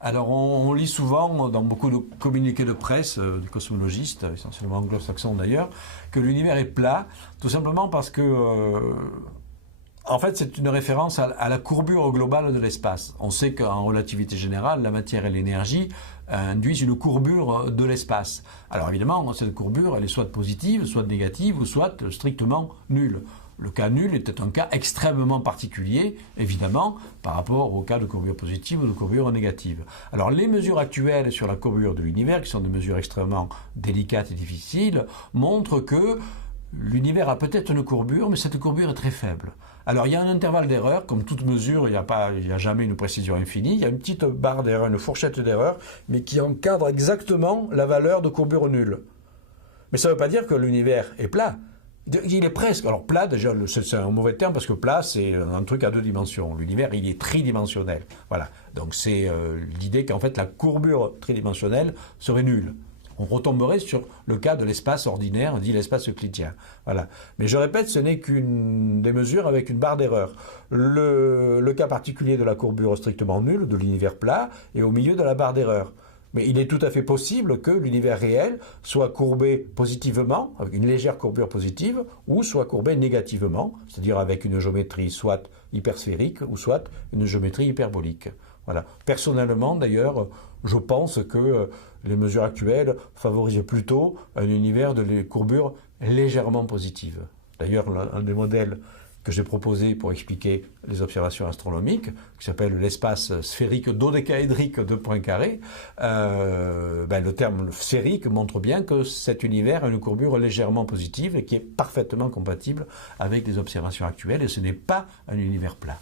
Alors, on lit souvent dans beaucoup de communiqués de presse, de cosmologistes, essentiellement anglo-saxons d'ailleurs, que l'univers est plat, tout simplement parce que, en fait, c'est une référence à la courbure globale de l'espace. On sait qu'en relativité générale, la matière et l'énergie induisent une courbure de l'espace. Alors évidemment, cette courbure, elle est soit positive, soit négative, ou soit strictement nulle. Le cas nul était un cas extrêmement particulier, évidemment, par rapport au cas de courbure positive ou de courbure négative. Alors les mesures actuelles sur la courbure de l'univers, qui sont des mesures extrêmement délicates et difficiles, montrent que l'univers a peut-être une courbure, mais cette courbure est très faible. Alors il y a un intervalle d'erreur, comme toute mesure, il n'y a jamais une précision infinie, il y a une petite barre d'erreur, une fourchette d'erreur, mais qui encadre exactement la valeur de courbure nulle. Mais ça ne veut pas dire que l'univers est plat. Il est presque. Alors plat, déjà, c'est un mauvais terme parce que plat, c'est un truc à deux dimensions. L'univers, il est tridimensionnel. Voilà. Donc c'est l'idée qu'en fait la courbure tridimensionnelle serait nulle. On retomberait sur le cas de l'espace ordinaire, dit l'espace euclidien. Voilà. Mais je répète, ce n'est qu'une des mesures avec une barre d'erreur. Le cas particulier de la courbure strictement nulle, de l'univers plat, est au milieu de la barre d'erreur. Mais il est tout à fait possible que l'univers réel soit courbé positivement, avec une légère courbure positive, ou soit courbé négativement, c'est-à-dire avec une géométrie soit hypersphérique, ou soit une géométrie hyperbolique. Voilà. Personnellement, d'ailleurs, je pense que les mesures actuelles favorisent plutôt un univers de courbures légèrement positives. D'ailleurs, un des modèles que j'ai proposé pour expliquer les observations astronomiques, qui s'appelle l'espace sphérique dodécaédrique de Poincaré, le terme sphérique montre bien que cet univers a une courbure légèrement positive et qui est parfaitement compatible avec les observations actuelles, et ce n'est pas un univers plat.